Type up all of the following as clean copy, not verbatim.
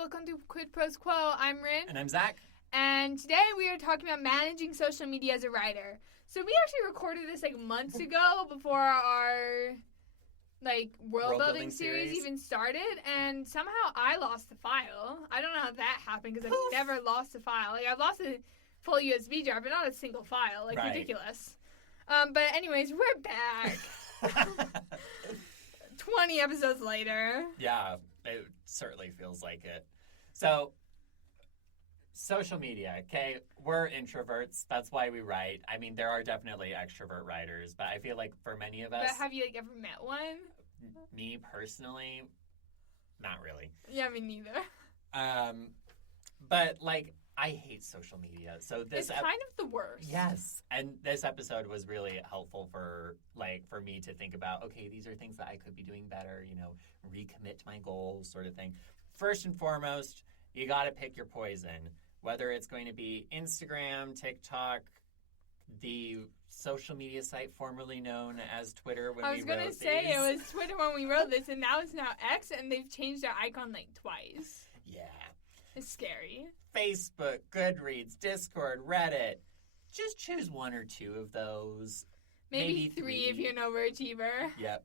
welcome to Quid Pros Quo. I'm Rin. And I'm Zach. And today we are talking about managing social media as a writer. So we actually recorded this months ago before our world building series even started, and somehow I lost the file. I don't know how that happened because I've never lost a file. I've lost a full USB drive, but not a single file. Right. Ridiculous. But anyways, we're back. 20 episodes later. Yeah, it certainly feels like it. So, social media, okay? We're introverts. That's why we write. I mean, there are definitely extrovert writers, but I feel like for many of us... But have you, ever met one? Me, personally, not really. Yeah, me neither. But, I hate social media. So this it's kind of the worst. Yes. And this episode was really helpful for me to think about, okay, these are things that I could be doing better, recommit to my goals sort of thing. First and foremost, you got to pick your poison, whether it's going to be Instagram, TikTok, the social media site formerly known as Twitter when we wrote these. I was going to say it was Twitter when we wrote this, and now it's now X, and they've changed their icon twice. Yeah. It's scary. Facebook, Goodreads, Discord, Reddit. Just choose one or two of those. Maybe three if you're an overachiever. Yep.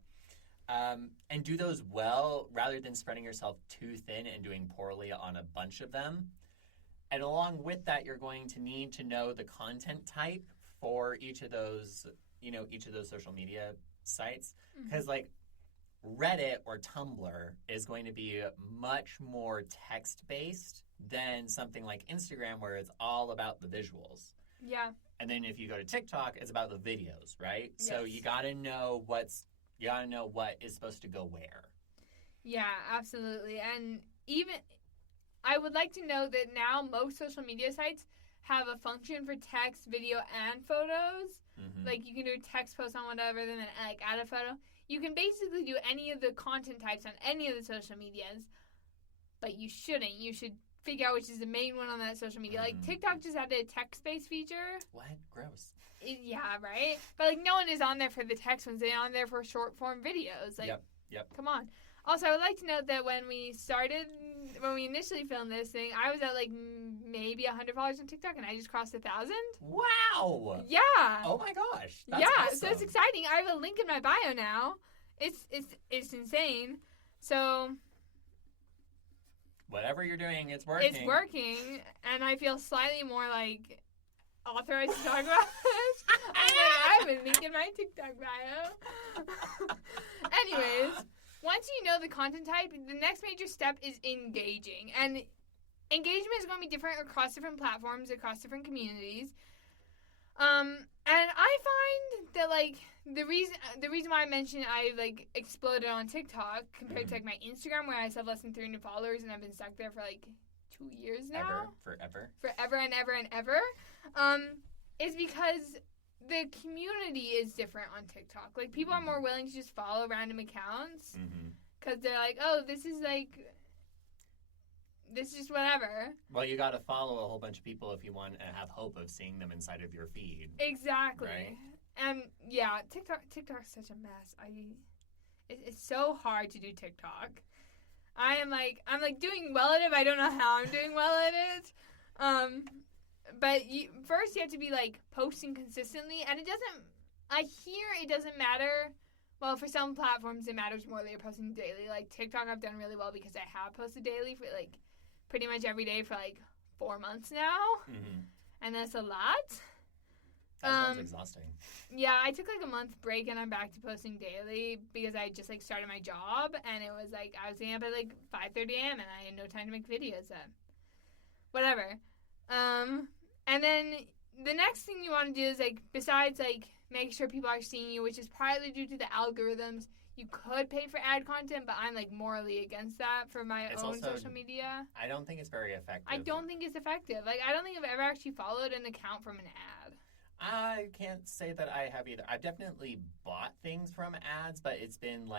And do those well rather than spreading yourself too thin and doing poorly on a bunch of them. And along with that, you're going to need to know the content type for each of those, each of those social media sites. Because, Reddit or Tumblr is going to be much more text-based than something like Instagram where it's all about the visuals. Yeah. And then if you go to TikTok, it's about the videos, right? Yes. So you got to know what is supposed to go where. Yeah, absolutely. And even I would like to know that now most social media sites have a function for text, video, and photos. Mm-hmm. You can do a text post on whatever, then add a photo. You can basically do any of the content types on any of the social medias, but you shouldn't. You should figure out which is the main one on that social media. TikTok just added a text-based feature. What? Gross. Yeah, right? But, no one is on there for the text ones. They're on there for short-form videos. Yep. Come on. Also, I would like to note that when we initially filmed this thing, I was at, maybe $100 on TikTok, and I just crossed 1,000. Wow! Yeah! Oh, my gosh. That's awesome. So it's exciting. I have a link in my bio now. It's insane. So... whatever you're doing, it's working. It's working, and I feel slightly more, authorized to talk about this. I have a link in my TikTok bio. Anyways... once you know the content type, the next major step is engaging. And engagement is going to be different across different platforms, across different communities. And I find that, the reason why I mentioned I, exploded on TikTok compared to, my Instagram, where I still have less than 300 followers, and I've been stuck there for, 2 years now. Forever and ever and ever. Is because... the community is different on TikTok. People are more willing to just follow random accounts because they're oh, this is just whatever. Well, you got to follow a whole bunch of people if you want to have hope of seeing them inside of your feed. Exactly. Right? And yeah, TikTok's such a mess. It's so hard to do TikTok. I'm doing well at it, but I don't know how I'm doing well at it. But first you have to be, posting consistently, and I hear it doesn't matter. Well, for some platforms, it matters more that you're posting daily. TikTok, I've done really well because I have posted daily for, pretty much every day for, 4 months now. Mm-hmm. And that's a lot. That sounds exhausting. Yeah, I took, a month break, and I'm back to posting daily because I just, started my job, and it was, I was getting up at, 5:30 a.m., and I had no time to make videos. Whatever. And then the next thing you want to do is, besides, make sure people are seeing you, which is partly due to the algorithms, you could pay for ad content, but I'm, morally against that for my own social media. I don't think it's very effective. I don't think it's effective. I don't think I've ever actually followed an account from an ad. I can't say that I have either. I've definitely bought things from ads, but it's been,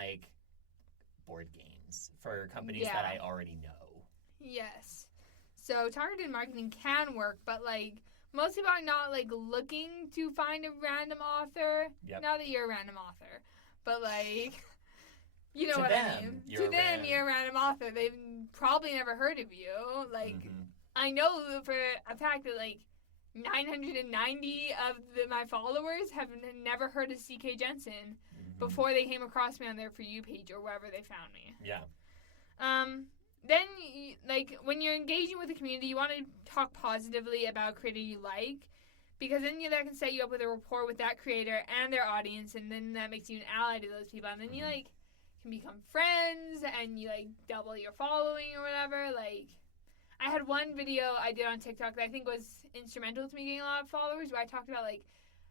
board games for companies that I already know. Yes. So targeted marketing can work, but most people are not looking to find a random author. Yep. Not that you're a random author, but You know To what them, I mean? you're To them, a you're a random author. They've probably never heard of you. Like, Mhm. I know for a fact that, like, 990 of my followers have never heard of C.K. Jensen Mhm. before they came across me on their For You page or wherever they found me. Yeah. Then, like, when you're engaging with the community, you want to talk positively about a creator you like, because then that can set you up with a rapport with that creator and their audience, and then that makes you an ally to those people, and then you, Mhm. like, can become friends, and you, like, double your following or whatever. Like, I had one video I did on TikTok that I think was instrumental to me getting a lot of followers, where I talked about, like,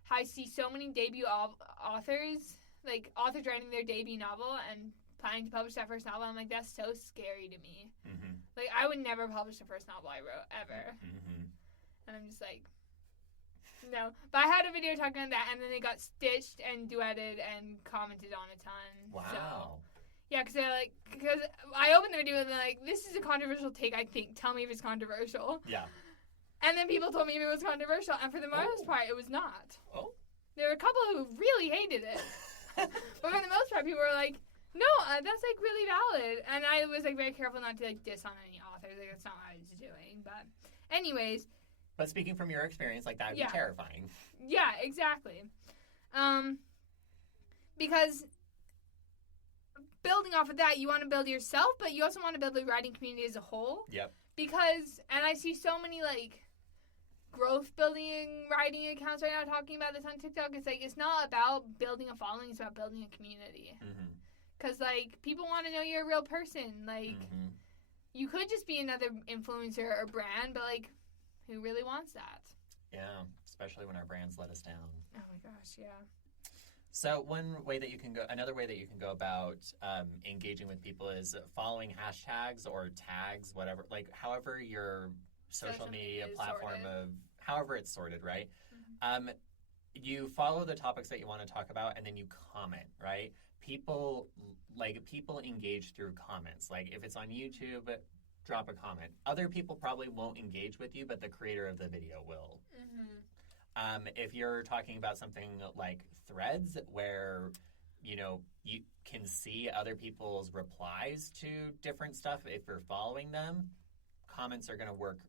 how I see so many debut authors, like, authors writing their debut novel and planning to publish that first novel. I'm like, that's so scary to me. Mhm. Like, I would never publish the first novel I wrote, ever. Mhm. And I'm just like, no. But I had a video talking about that, and then it got stitched and duetted and commented on a ton. Wow. So, yeah, because I opened the video and they're like, this is a controversial take, I think. Tell me if it's controversial. Yeah. And then people told me if it was controversial, and for the most part, it was not. Oh. There were a couple who really hated it. But for the most part, people were like, no, that's, like, really valid. And I was, like, very careful not to, like, diss on any authors. Like, that's not what I was doing. But anyways. But speaking from your experience, like, that would Yeah. be terrifying. Yeah, exactly. Because building off of that, you want to build yourself, but you also want to build the writing community as a whole. Yep. Because, and I see so many, like, growth-building writing accounts right now talking about this on TikTok. It's like, it's not about building a following, it's about building a community. Mhm. Because, like, people want to know you're a real person. Like, Mhm. you could just be another influencer or brand, but, like, who really wants that? Yeah, especially when our brands let us down. Oh my gosh, yeah. So another way that you can go about engaging with people is following hashtags or tags, whatever, like however your social media is platform sorted. however it's sorted, right? You follow the topics that you want to talk about, and then you comment, right? People engage through comments. Like if it's on YouTube, drop a comment. Other people probably won't engage with you, but the creator of the video will. If you're talking about something like Threads, where you can see other people's replies to different stuff, if you're following them, comments are going to work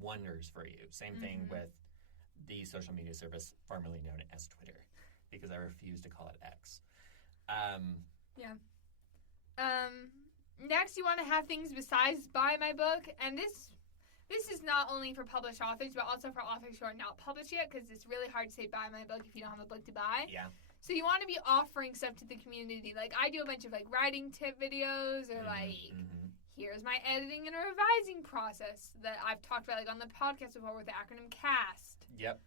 wonders for you. Same thing with the social media service formerly known as Twitter, because I refuse to call it X. Next, you want to have things besides buy my book, and this is not only for published authors, but also for authors who are not published yet, because it's really hard to say buy my book if you don't have a book to buy. Yeah. So you want to be offering stuff to the community. Like, I do a bunch of, like, writing tip videos, or, here's my editing and revising process that I've talked about, like, on the podcast before with the acronym CAST. Yep.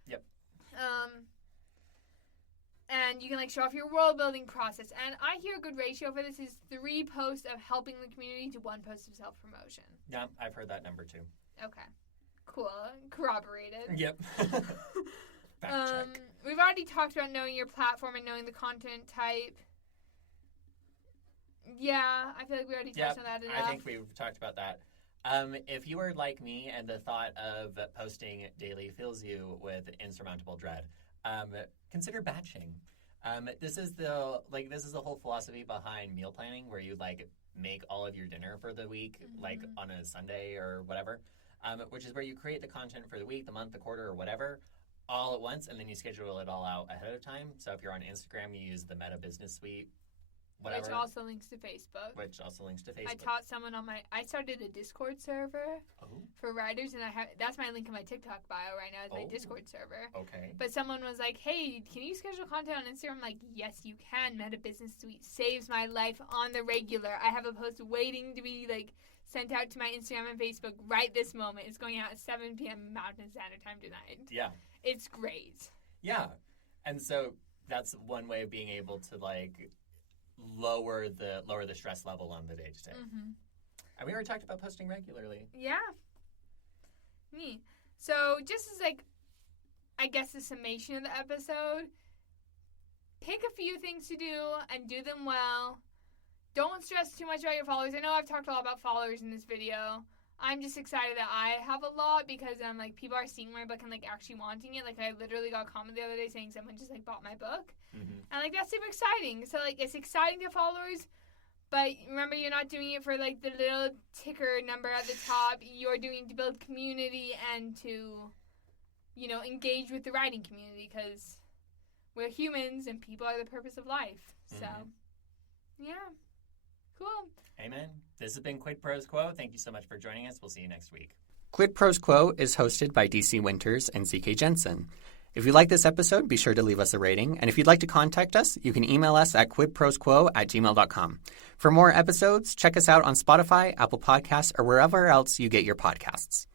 And you can, like, show off your world-building process. And I hear a good ratio for this is 3 posts of helping the community to 1 post of self-promotion. Yeah, I've heard that number too. Okay. Cool. Corroborated. Yep. Fact check. We've already talked about knowing your platform and knowing the content type. Yeah, I feel like we already touched on that enough. I think we've talked about that. If you are like me and the thought of posting daily fills you with insurmountable dread, consider batching. This is the whole philosophy behind meal planning, where you make all of your dinner for the week, like on a Sunday or whatever, which is where you create the content for the week, the month, the quarter, or whatever, all at once, and then you schedule it all out ahead of time. So if you're on Instagram, you use the Meta Business Suite, whatever. Which also links to Facebook. I started a Discord server for writers, and that's my link in my TikTok bio right now is my Discord server. Okay. But someone was like, hey, can you schedule content on Instagram? I'm like, yes, you can. Meta Business Suite saves my life on the regular. I have a post waiting to be, sent out to my Instagram and Facebook right this moment. It's going out at 7 p.m. Mountain Standard Time tonight. Yeah. It's great. Yeah. And so that's one way of being able to, lower the stress level on the day-to-day. And we already talked about posting regularly. Yeah. Me. So just as I guess the summation of the episode, pick a few things to do and do them well. Don't stress too much about your followers. I know I've talked a lot about followers in this video. I'm just excited that I have a lot because people are seeing my book and actually wanting it. I literally got a comment the other day saying someone just bought my book. And that's super exciting. So it's exciting to followers, But remember, you're not doing it for like the little ticker number at the top. You're doing it to build community and to, engage with the writing community, because we're humans and people are the purpose of life. So, yeah. Cool. Amen. This has been Quid Pros Quo. Thank you so much for joining us. We'll see you next week. Quid Pros Quo is hosted by DC Winters and CK Jensen. If you like this episode, be sure to leave us a rating. And if you'd like to contact us, you can email us at quidprosquo@gmail.com. For more episodes, check us out on Spotify, Apple Podcasts, or wherever else you get your podcasts.